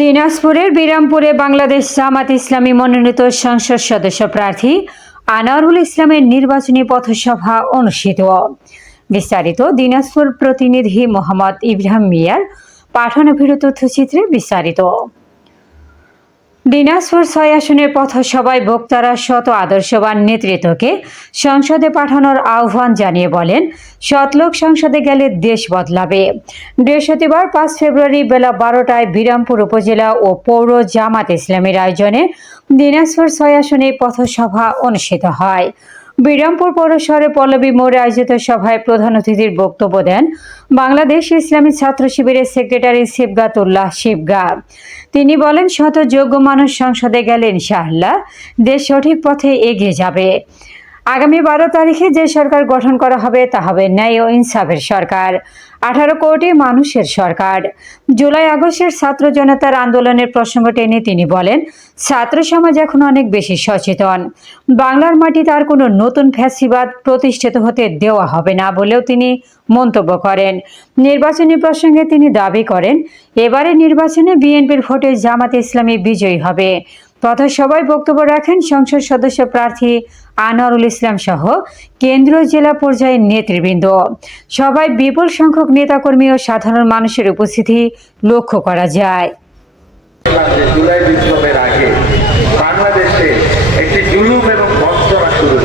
দিনাজপুরের বিরামপুরে বাংলাদেশ জামাত ইসলামী মনোনীত সংসদ সদস্য প্রার্থী আনোয়ারুল ইসলামের নির্বাচনী পথসভা অনুষ্ঠিত। বিস্তারিত দিনাজপুর প্রতিনিধি মোহাম্মদ ইব্রাহিম মিয়ার পাঠানো ভিডিও তথ্যচিত্রে বিস্তারিত। দিনাজপুর ছয় আসনের পথসভায় বক্তারা শত আদর্শবান নেতৃত্বকে সংসদে পাঠানোর আহ্বান জানিয়ে বলেন শতলোক সংসদে গেলে দেশ বদলাবে। বৃহস্পতিবার পাঁচ ফেব্রুয়ারি বেলা বারোটায় বিরামপুর উপজেলা ও পৌর জামাত ইসলামের আয়োজনে দিনাজপুর ছয় আসনে পথসভা অনুষ্ঠিত হয়। বিরামপুর পৌরশহরে পল্লবী মোড়ে আয়োজিত সভায় প্রধান অতিথির বক্তব্য দেন বাংলাদেশ ইসলামী ছাত্র শিবিরের সেক্রেটারি শিবগাতুল্লাহ শিবগা। তিনি বলেন শত যোগ্য মানুষ সংসদে গেলে ইনশাআল্লাহ, দেশ সঠিক পথে এগিয়ে যাবে। আগামী বারো তারিখে যে সরকার গঠন করা হবে, তা হবে ন্যায় ও ইনসাফের সরকার। আঠারো কোটি মানুষের সরকার। জুলাই আগস্টের ছাত্র জনতার আন্দোলনের প্রসঙ্গ টেনে তিনি বলেন, ছাত্র সমাজ এখন অনেক বেশি সচেতন। বাংলার মাটি তার কোনো নতুন ফ্যাসিবাদ প্রতিষ্ঠিত হতে দেওয়া হবে না বলেও তিনি মন্তব্য করেন। নির্বাচনী প্রসঙ্গে তিনি দাবি করেন এবারে নির্বাচনে বিএনপির ভোটে জামাত ইসলামী বিজয়ী হবে। পথসভায় বক্তব্য রাখেন সংসদ সদস্য প্রার্থী আনোয়ারুল ইসলাম সহ কেন্দ্রীয় জেলা পর্যায়ের নেতৃবৃন্দ। সবাই বিপুল সংখ্যক নেতাকর্মী ও সাধারণ মানুষের উপস্থিতি লক্ষ্য করা যায়। জুলাই বিপ্লবের আগে বাংলাদেশে একটি জুলুম এবং শুরু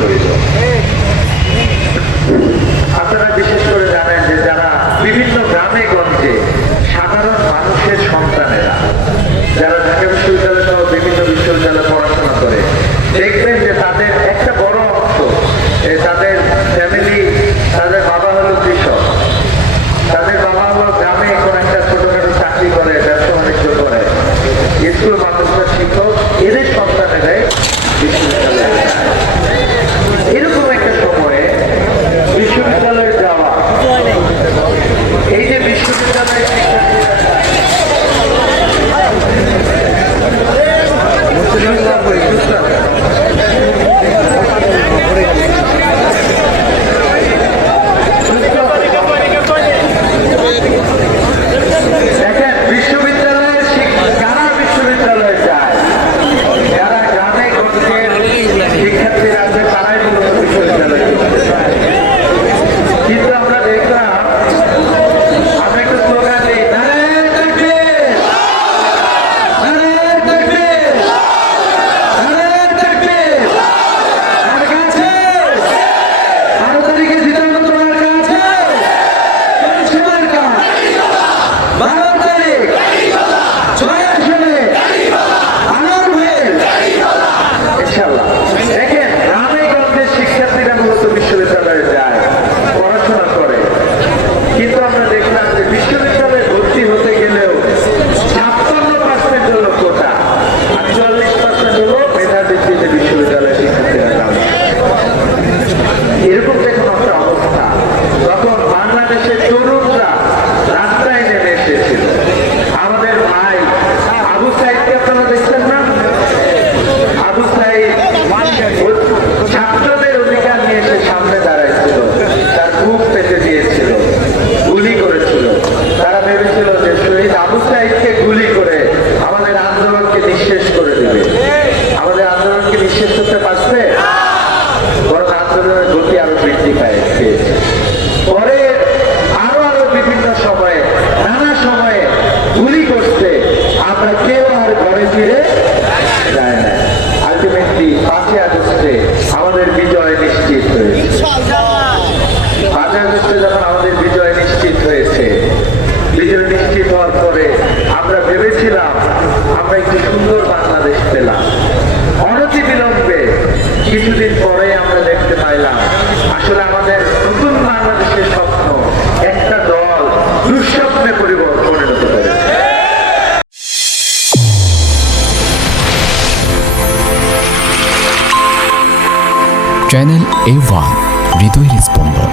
রাস্তায় আমাদের ভাই আবু সাইদকে আপনারা না? আবু সাইদ ছাত্রদের অধিকার নিয়ে এসে সামনে দাঁড়াইছিল তার বুক পেতে আমরা একটি সুন্দর বাংলাদেশ পেলাম। অনতি বিলম্বে কিছুদিন পরে আমরা দেখতে পাইলাম, আসলে আমাদের নতুন বাংলাদেশের স্বপ্ন একটা দল দুঃস্বপ্নে পরিবর্তন চ্যানেল এ ওয়ান হৃদয়ের স্পন্দন।